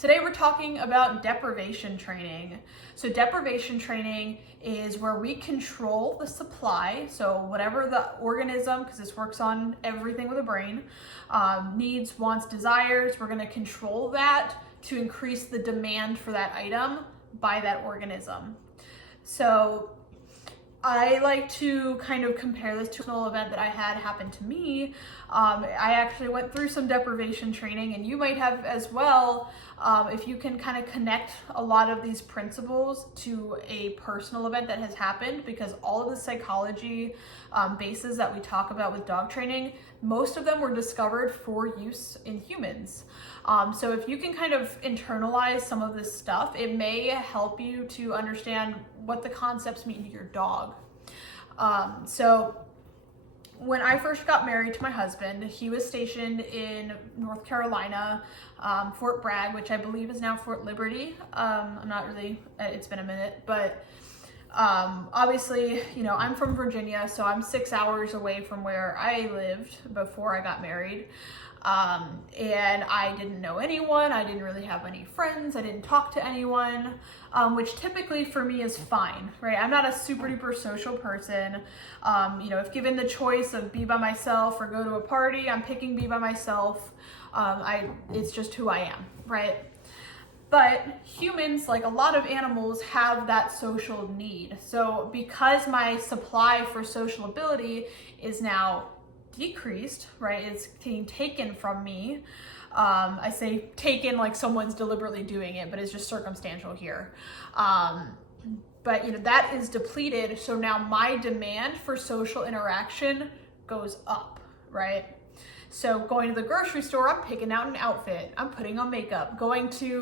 Today we're talking about deprivation training. So deprivation training is where we control the supply. So whatever the organism, because this works on everything with the brain, needs, wants, desires, we're going to control that to increase the demand for that item by that organism. So I like to kind of compare this to an event that I had happen to me. I actually went through some deprivation training, and you might have as well, if you can kind of connect a lot of these principles to a personal event that has happened, because all of the psychology bases that we talk about with dog training, most of them were discovered for use in humans. So if you can kind of internalize some of this stuff, it may help you to understand what the concepts mean to your dog. So when I first got married to my husband, he was stationed in North Carolina, Fort Bragg, which I believe is now Fort Liberty. I'm not really, it's been a minute, but obviously, you know, I'm from Virginia, so I'm 6 hours away from where I lived before I got married. And I didn't know anyone. I didn't really have any friends. I didn't talk to anyone, which typically for me is fine, right? I'm not a super duper social person. You know, if given the choice of be by myself or go to a party, I'm picking be by myself. It's just who I am, right? But humans, like a lot of animals, have that social need. So because my supply for social ability is now decreased, right? It's being taken from me. I say taken like someone's deliberately doing it, but it's just circumstantial here. But you know, that is depleted. So now my demand for social interaction goes up, right? So going to the grocery store, I'm picking out an outfit. I'm putting on makeup. Going to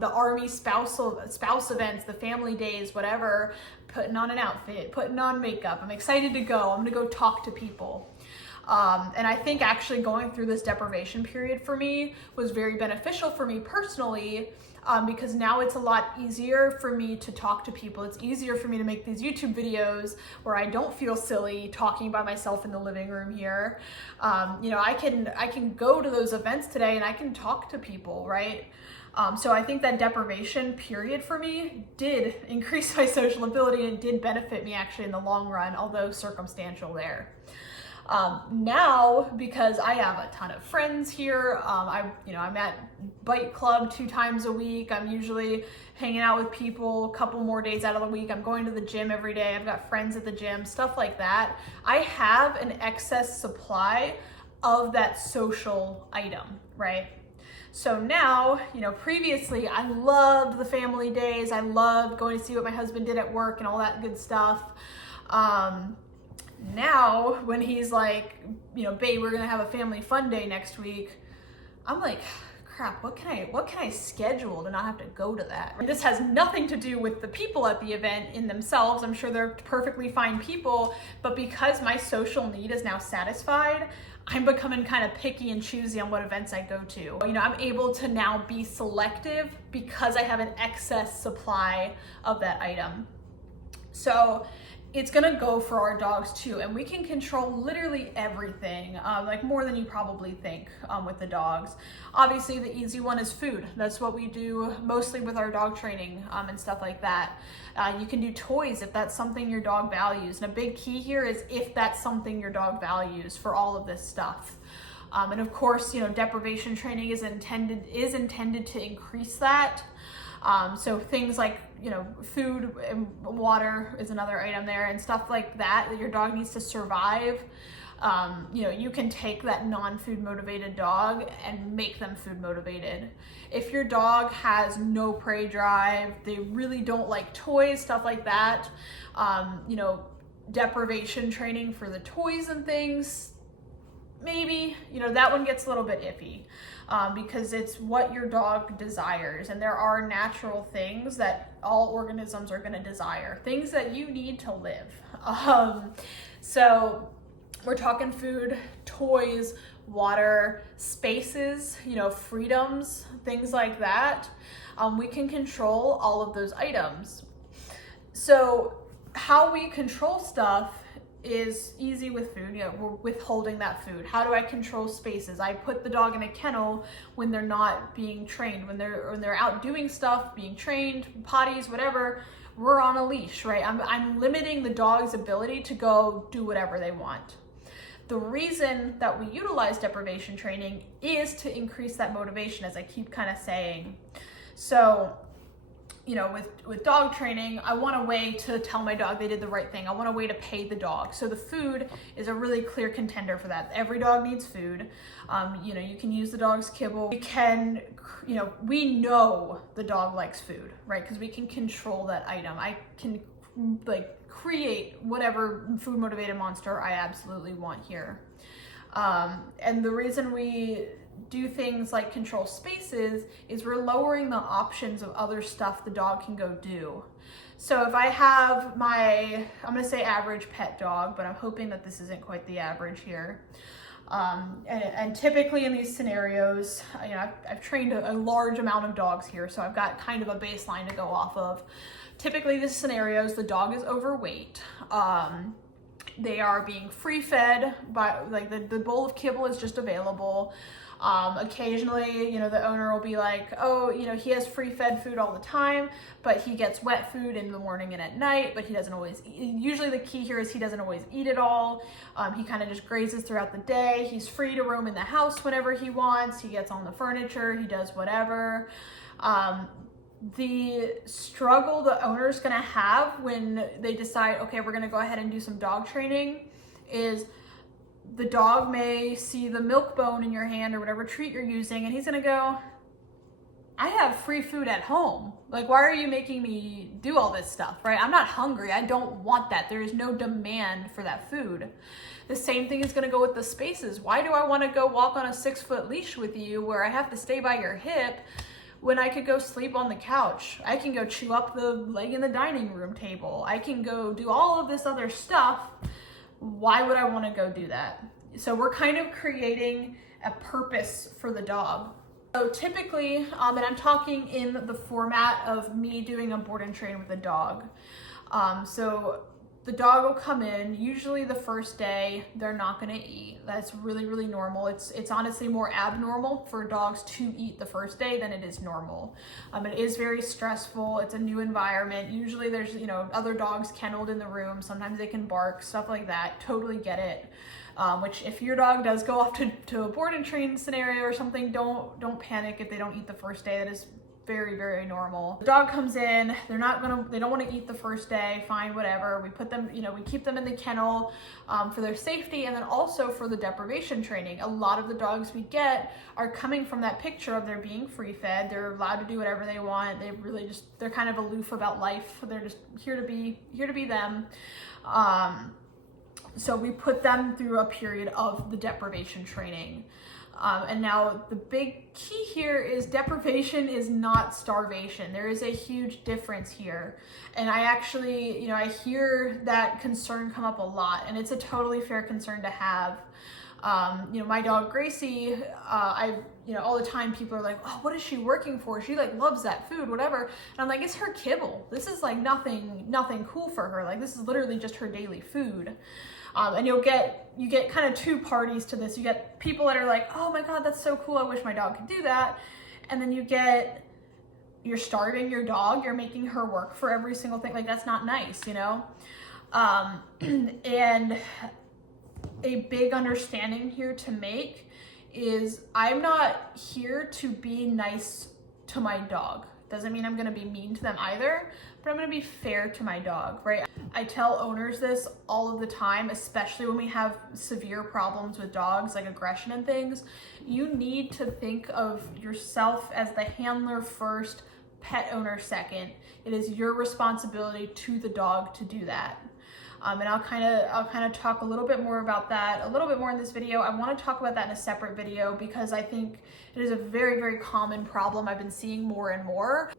the Army spouse events, the family days, whatever, putting on an outfit, putting on makeup. I'm excited to go. I'm gonna go talk to people. And I think actually going through this deprivation period for me was very beneficial for me personally, because now it's a lot easier for me to talk to people. It's easier for me to make these YouTube videos where I don't feel silly talking by myself in the living room here. You know, I can go to those events today and I can talk to people, right? So I think that deprivation period for me did increase my social ability and did benefit me actually in the long run, although circumstantial there. Now, because I have a ton of friends here, I'm at bike club 2 times a week. I'm usually hanging out with people a couple more days out of the week. I'm going to the gym every day. I've got friends at the gym, stuff like that. I have an excess supply of that social item, right? So now, you know, previously I loved the family days. I loved going to see what my husband did at work and all that good stuff. Now when he's like, you know, babe, we're gonna have a family fun day next week, I'm like, crap, what can I schedule to not have to go to that? This has nothing to do with the people at the event in themselves. I'm sure they're perfectly fine people, but because my social need is now satisfied, I'm becoming kind of picky and choosy on what events I go to. You know, I'm able to now be selective because I have an excess supply of that item. So it's gonna go for our dogs too, and we can control literally everything, like more than you probably think with the dogs. Obviously, the easy one is food. That's what we do mostly with our dog training and stuff like that. You can do toys if that's something your dog values, and a big key here is if that's something your dog values for all of this stuff. And of course, you know, deprivation training is intended to increase that. So things like, you know, food and water is another item there, and stuff like that your dog needs to survive. You know, you can take that non-food motivated dog and make them food motivated. If your dog has no prey drive, they really don't like toys, stuff like that, you know, deprivation training for the toys and things, maybe, you know, that one gets a little bit iffy, because it's what your dog desires, and there are natural things that all organisms are going to desire, things that you need to live. So we're talking food, toys, water, spaces, you know, freedoms, things like that. We can control all of those items. So how we control stuff is easy with food. We're withholding that food. How do I control spaces? I put the dog in a kennel when they're not being trained, when they're out doing stuff, being trained, potties, whatever. We're on a leash, right? I'm limiting the dog's ability to go do whatever they want. The reason that we utilize deprivation training is to increase that motivation, as I keep kind of saying. So, with dog training, I want a way to tell my dog they did the right thing. I want a way to pay the dog. So the food is a really clear contender for that. Every dog needs food. You can use the dog's kibble. We know the dog likes food, right? Because we can control that item. I can create whatever food motivated monster I absolutely want here. And the reason we do things like control spaces is we're lowering the options of other stuff the dog can go do. So if I have I'm gonna say average pet dog, but I'm hoping that this isn't quite the average here. And typically in these scenarios, I've trained a large amount of dogs here, so I've got kind of a baseline to go off of. Typically these scenarios, the dog is overweight. They are being free fed by the bowl of kibble is just available. Occasionally, the owner will be like, oh, he has free fed food all the time, but he gets wet food in the morning and at night, but he doesn't always eat. Usually the key here is he doesn't always eat it all. He kind of just grazes throughout the day. He's free to roam in the house whenever he wants. He gets on the furniture, he does whatever. The struggle the owner's gonna have when they decide, okay, we're gonna go ahead and do some dog training, is the dog may see the milk bone in your hand or whatever treat you're using, and he's gonna go, I have free food at home. Like, why are you making me do all this stuff, right? I'm not hungry. I don't want that. There is no demand for that food. The same thing is gonna go with the spaces. Why do I wanna go walk on a 6-foot leash with you where I have to stay by your hip when I could go sleep on the couch? I can go chew up the leg in the dining room table. I can go do all of this other stuff. Why would I want to go do that? So we're kind of creating a purpose for the dog. So typically, and I'm talking in the format of me doing a board and train with a dog. So the dog will come in, usually the first day, they're not gonna eat. That's really, really normal. It's honestly more abnormal for dogs to eat the first day than it is normal. It is very stressful. It's a new environment. Usually there's, other dogs kenneled in the room. Sometimes they can bark, stuff like that. Totally get it. Which if your dog does go off to a board and train scenario or something, don't panic if they don't eat the first day. That is very, very normal. The dog comes in, they don't want to eat the first day, fine, whatever. We put them, we keep them in the kennel for their safety, and then also for the deprivation training. A lot of the dogs we get are coming from that picture of they're being free fed, they're allowed to do whatever they want. They're kind of aloof about life. They're just here to be them. So we put them through a period of the deprivation training. And now the big key here is deprivation is not starvation. There is a huge difference here. And I actually, I hear that concern come up a lot, and it's a totally fair concern to have. My dog Gracie, all the time people are like, oh, what is she working for? She loves that food, whatever. And I'm like, it's her kibble. This is nothing cool for her. This is literally just her daily food. And you get kind of two parties to this. You get people that are like, oh my God, that's so cool. I wish my dog could do that. And then you're starving your dog. You're making her work for every single thing. That's not nice, And a big understanding here to make is I'm not here to be nice to my dog. Doesn't mean I'm gonna be mean to them either, but I'm gonna be fair to my dog, right? I tell owners this all of the time, especially when we have severe problems with dogs, like aggression and things. You need to think of yourself as the handler first, pet owner second. It is your responsibility to the dog to do that. And I'll kind of talk a little bit more about that a little bit more in this video. I want to talk about that in a separate video because I think it is a very, very common problem I've been seeing more and more.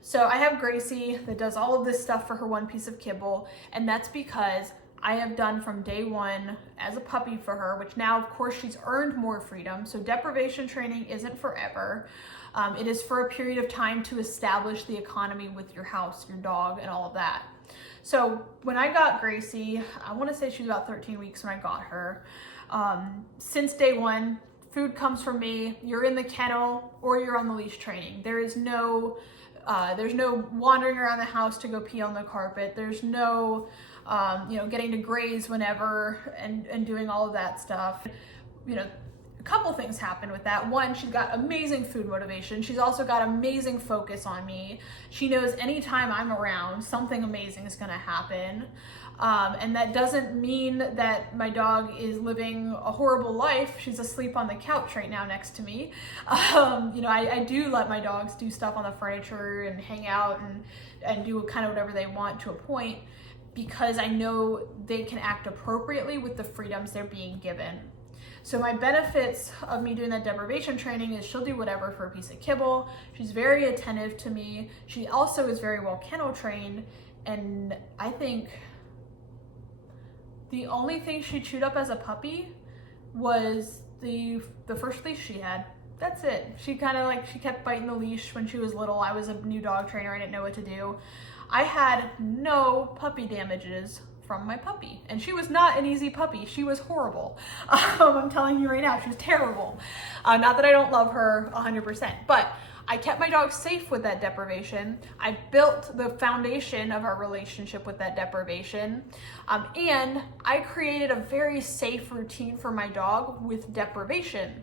So I have Gracie that does all of this stuff for her one piece of kibble, and that's because I have done from day one as a puppy for her, which now of course she's earned more freedom. So deprivation training isn't forever. It is for a period of time to establish the economy with your house, your dog, and all of that. So when I got Gracie, I want to say she was about 13 weeks when I got her. Since day one, food comes from me. You're in the kennel or you're on the leash training. There's no wandering around the house to go pee on the carpet. There's no, getting to graze whenever and doing all of that stuff. A couple things happen with that. One, she's got amazing food motivation. She's also got amazing focus on me. She knows anytime I'm around, something amazing is going to happen. And that doesn't mean that my dog is living a horrible life. She's asleep on the couch right now next to me. I do let my dogs do stuff on the furniture and hang out and do kind of whatever they want to a point, because I know they can act appropriately with the freedoms they're being given. So my benefits of me doing that deprivation training is she'll do whatever for a piece of kibble. She's very attentive to me. She also is very well kennel trained. And I think the only thing she chewed up as a puppy was the first leash she had. That's it. She kept biting the leash when she was little. I was a new dog trainer. I didn't know what to do. I had no puppy damages from my puppy, and she was not an easy puppy. She was horrible. I'm telling you right now, she was terrible. Not that I don't love her 100%, but I kept my dog safe with that deprivation. I built the foundation of our relationship with that deprivation, and I created a very safe routine for my dog with deprivation.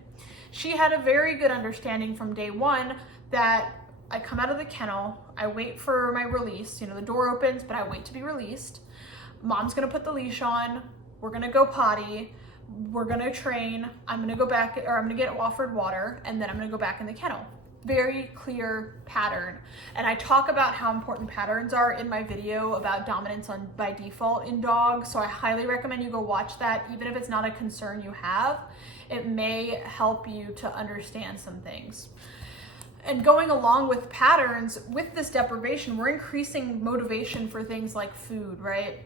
She had a very good understanding from day one that I come out of the kennel, I wait for my release. The door opens, but I wait to be released. Mom's gonna put the leash on, we're gonna go potty, we're gonna train, I'm gonna go back, or I'm gonna get offered water, and then I'm gonna go back in the kennel. Very clear pattern. And I talk about how important patterns are in my video about dominance by default in dogs, so I highly recommend you go watch that, even if it's not a concern you have. It may help you to understand some things. And going along with patterns, with this deprivation, we're increasing motivation for things like food, right?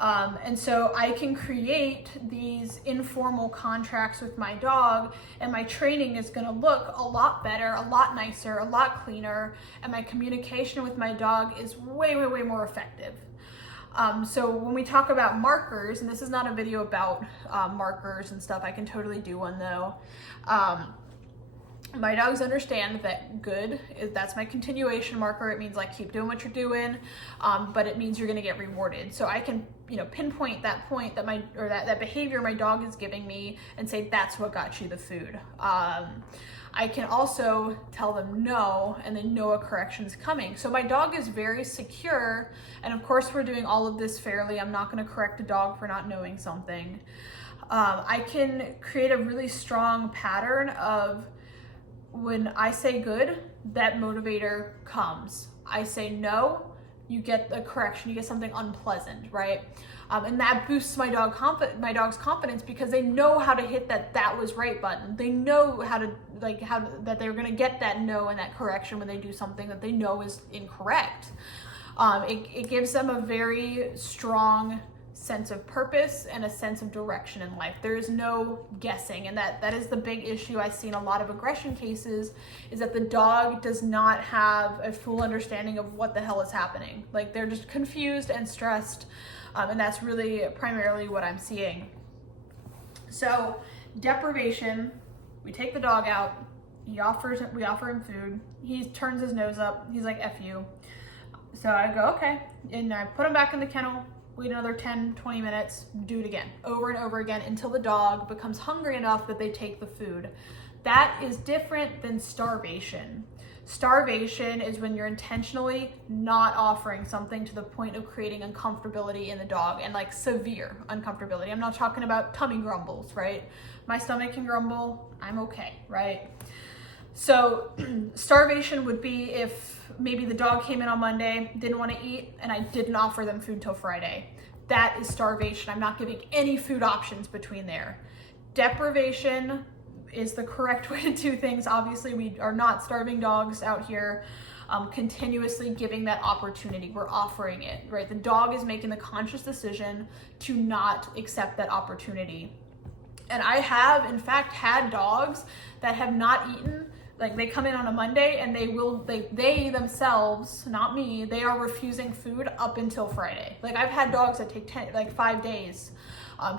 And so I can create these informal contracts with my dog, and my training is gonna look a lot better, a lot nicer, a lot cleaner, and my communication with my dog is way, way, way more effective. So when we talk about markers, and this is not a video about markers and stuff, I can totally do one though. My dogs understand that that's my continuation marker. It means keep doing what you're doing, but it means you're gonna get rewarded. So I can, pinpoint that point that that behavior my dog is giving me and say, that's what got you the food. I can also tell them no, and they know a correction's coming. So my dog is very secure, and of course we're doing all of this fairly. I'm not gonna correct a dog for not knowing something. I can create a really strong pattern of, when I say good, that motivator comes. I say no, you get a correction, you get something unpleasant, right? And that boosts my dog's confidence, because they know how to hit that was right button. They know that they're gonna get that no and that correction when they do something that they know is incorrect. It gives them a very strong sense of purpose and a sense of direction in life. There is no guessing, and that is the big issue I see in a lot of aggression cases, is that the dog does not have a full understanding of what the hell is happening. They're just confused and stressed, and that's really primarily what I'm seeing. So deprivation, we take the dog out, we offer him food, he turns his nose up, he's like, F you. So I go, okay, and I put him back in the kennel, wait another 10, 20 minutes, do it again, over and over again, until the dog becomes hungry enough that they take the food. That is different than starvation. Starvation is when you're intentionally not offering something to the point of creating uncomfortability in the dog, and severe uncomfortability. I'm not talking about tummy grumbles, right? My stomach can grumble, I'm okay, right? So starvation would be if maybe the dog came in on Monday, didn't want to eat, and I didn't offer them food till Friday. That is starvation. I'm not giving any food options between there. Deprivation is the correct way to do things. Obviously, we are not starving dogs out here, continuously giving that opportunity. We're offering it, right? The dog is making the conscious decision to not accept that opportunity. And I have, in fact, had dogs that have not eaten Like they come in on a Monday and they themselves, not me, they are refusing food up until Friday. Like I've had dogs that take 5 days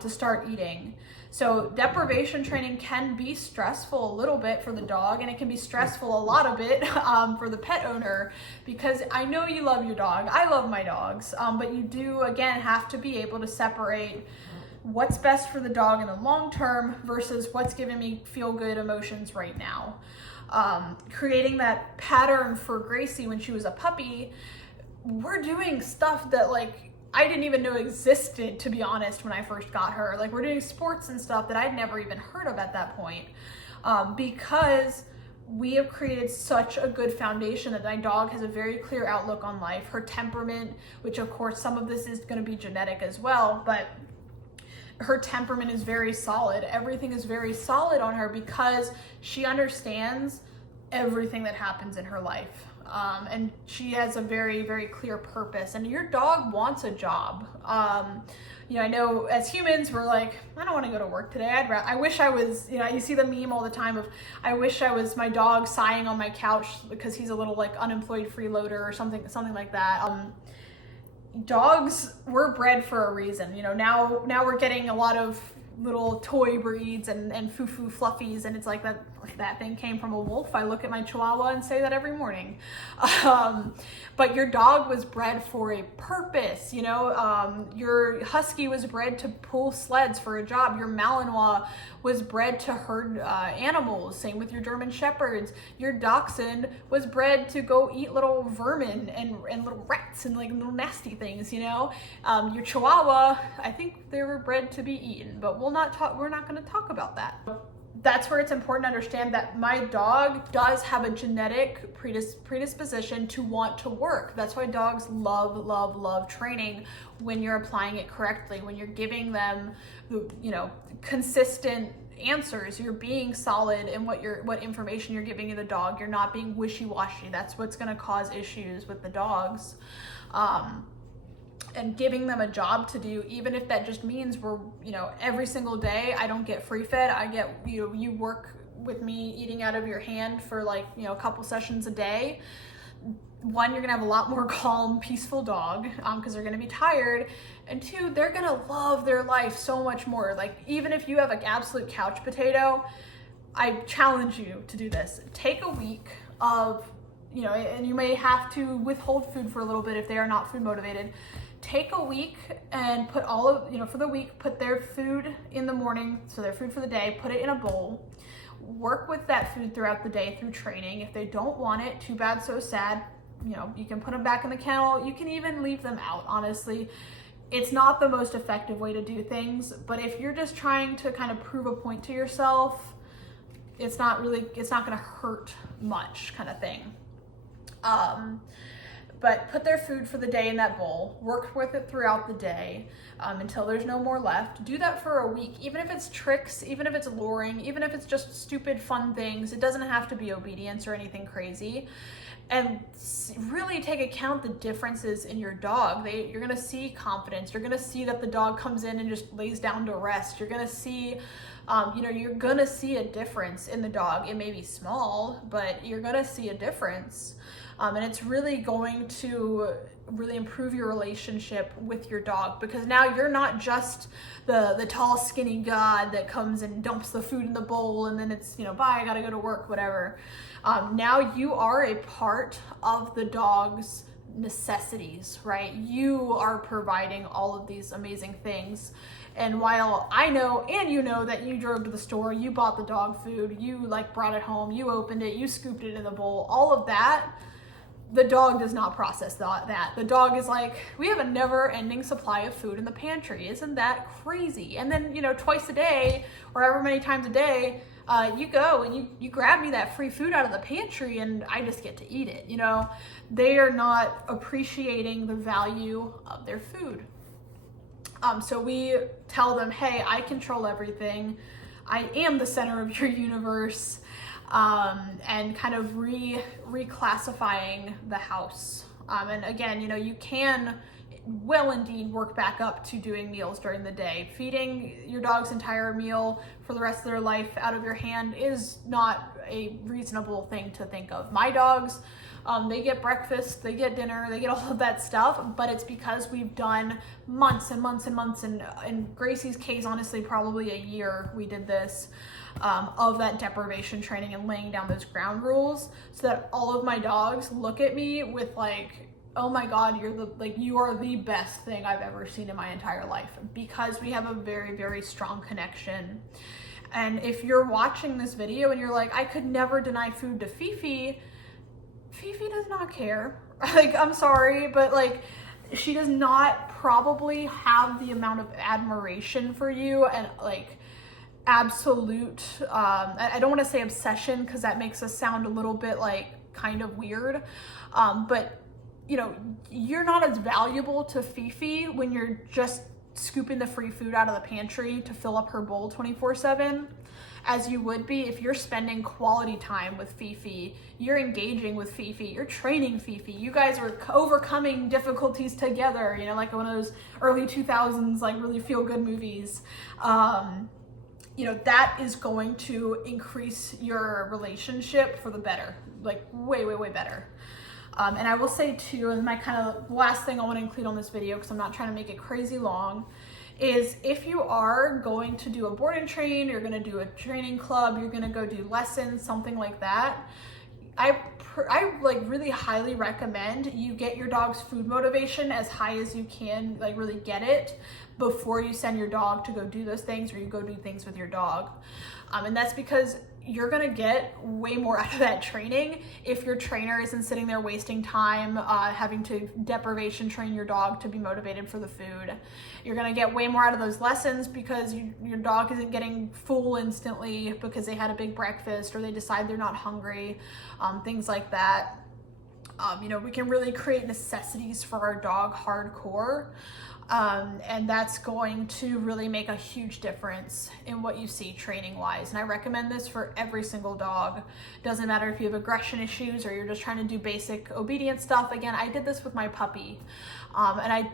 to start eating. So deprivation training can be stressful a little bit for the dog, and it can be stressful a lot of it for the pet owner, because I know you love your dog. I love my dogs, but you do, again, have to be able to separate what's best for the dog in the long term versus what's giving me feel good emotions right now. Creating that pattern for Gracie when she was a puppy, we're doing stuff that like I didn't even know existed, to be honest, when I first got her. Like we're doing sports and stuff that I'd never even heard of at that point, because we have created such a good foundation that my dog has a very clear outlook on life. Her temperament, which of course some of this is going to be genetic as well, but her temperament is very solid. Everything is very solid on her because she understands everything that happens in her life. And she has a very, very clear purpose, and your dog wants a job. You know, I know as humans, we're like, I don't want to go to work today. I wish I was, you know, you see the meme all the time of, I wish I was my dog sighing on my couch because he's a little like unemployed freeloader or something like that. Dogs were bred for a reason. You know, now we're getting a lot of little toy breeds and foo-foo fluffies, and it's like that thing came from a wolf. I look at my Chihuahua and say that every morning. But your dog was bred for a purpose, you know. Your Husky was bred to pull sleds for a job. Your Malinois was bred to herd animals. Same with your German Shepherds. Your Dachshund was bred to go eat little vermin and little rats and like little nasty things, you know. Your Chihuahua, I think they were bred to be eaten, but we're not going to talk about that. That's where it's important to understand that my dog does have a genetic predisposition to want to work. That's why dogs love training when you're applying it correctly, when you're giving them, you know, consistent answers. You're being solid in what information you're giving to the dog. You're not being wishy-washy. That's what's going to cause issues with the dogs. And giving them a job to do, even if that just means we're, you know, every single day I don't get free fed. I get, you work with me eating out of your hand for like, you know, a couple sessions a day. One, you're gonna have a lot more calm, peaceful dog, because they're gonna be tired. And two, they're gonna love their life so much more. Like even if you have an absolute couch potato, I challenge you to do this. Take a week of, you know, and you may have to withhold food for a little bit if they are not food motivated. Take a week and put all of, you know, for the week, put their food in the morning, so their food for the day, put it in a bowl. Work with that food throughout the day through training. If they don't want it, too bad, so sad. You know, you can put them back in the kennel. You can even leave them out, honestly. It's not the most effective way to do things, but if you're just trying to kind of prove a point to yourself, it's not going to hurt much, kind of thing. But put their food for the day in that bowl, work with it throughout the day until there's no more left. Do that for a week, even if it's tricks, even if it's luring, even if it's just stupid fun things. It doesn't have to be obedience or anything crazy. And really take account the differences in your dog. You're gonna see confidence. You're gonna see that the dog comes in and just lays down to rest. You're gonna see, you know, you're gonna see a difference in the dog. It may be small, but you're gonna see a difference. And it's really going to really improve your relationship with your dog, because now you're not just the tall, skinny god that comes and dumps the food in the bowl and then it's, you know, bye, I gotta go to work, whatever. Now you are a part of the dog's necessities, right? You are providing all of these amazing things. And while I know, and you know, that you drove to the store, you bought the dog food, you like brought it home, you opened it, you scooped it in the bowl, all of that, the dog does not process that. The dog is like, we have a never-ending supply of food in the pantry. Isn't that crazy? And then, you know, twice a day or however many times a day, you go and you grab me that free food out of the pantry and I just get to eat it. You know, they are not appreciating the value of their food. So we tell them, hey, I control everything. I am the center of your universe. And kind of reclassifying the house. And again, you can will indeed work back up to doing meals during the day. Feeding your dog's entire meal for the rest of their life out of your hand is not a reasonable thing to think of. My dogs, they get breakfast, they get dinner, they get all of that stuff, but it's because we've done months and months and months, and in Gracie's case, honestly, probably a year we did this, of that deprivation training and laying down those ground rules, so that all of my dogs look at me with like, oh my God, you are the best thing I've ever seen in my entire life, because we have a very, very strong connection. And if you're watching this video and you're like, I could never deny food to Fifi, Fifi does not care. Like, I'm sorry, but like, she does not probably have the amount of admiration for you and like absolute, I don't want to say obsession, because that makes us sound a little bit like kind of weird, but you're not as valuable to Fifi when you're just scooping the free food out of the pantry to fill up her bowl 24/7 as you would be if you're spending quality time with Fifi, you're engaging with Fifi, you're training Fifi, you guys are overcoming difficulties together, like one of those early 2000s, like really feel good movies. That is going to increase your relationship for the better, like way, way, way better. And I will say too, and my kind of last thing I want to include on this video, because I'm not trying to make it crazy long, is if you are going to do a board and train, you're going to do a training club, you're going to go do lessons, something like that, I like really highly recommend you get your dog's food motivation as high as you can, like really get it before you send your dog to go do those things, or you go do things with your dog. And that's because you're gonna get way more out of that training if your trainer isn't sitting there wasting time having to deprivation train your dog to be motivated for the food. You're gonna get way more out of those lessons because your dog isn't getting full instantly because they had a big breakfast or they decide they're not hungry, things like that. We can really create necessities for our dog hardcore. And that's going to really make a huge difference in what you see training wise. And I recommend this for every single dog. Doesn't matter if you have aggression issues or you're just trying to do basic obedience stuff. Again, I did this with my puppy. And I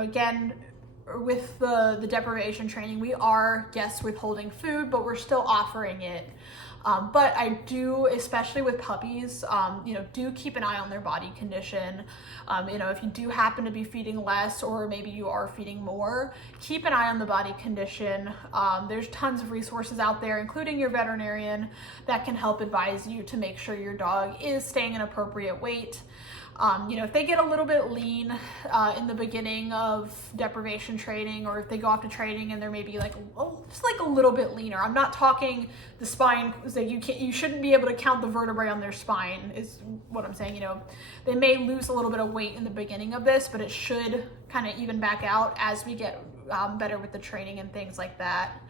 again, with the deprivation training, we are, yes, withholding food, but we're still offering it. But I do, especially with puppies, do keep an eye on their body condition. If you do happen to be feeding less, or maybe you are feeding more, keep an eye on the body condition. There's tons of resources out there, including your veterinarian, that can help advise you to make sure your dog is staying an appropriate weight. If they get a little bit lean in the beginning of deprivation training, or if they go off to training and they're maybe like just like a little bit leaner. I'm not talking the spine, so you shouldn't be able to count the vertebrae on their spine is what I'm saying. They may lose a little bit of weight in the beginning of this, but it should kind of even back out as we get better with the training and things like that.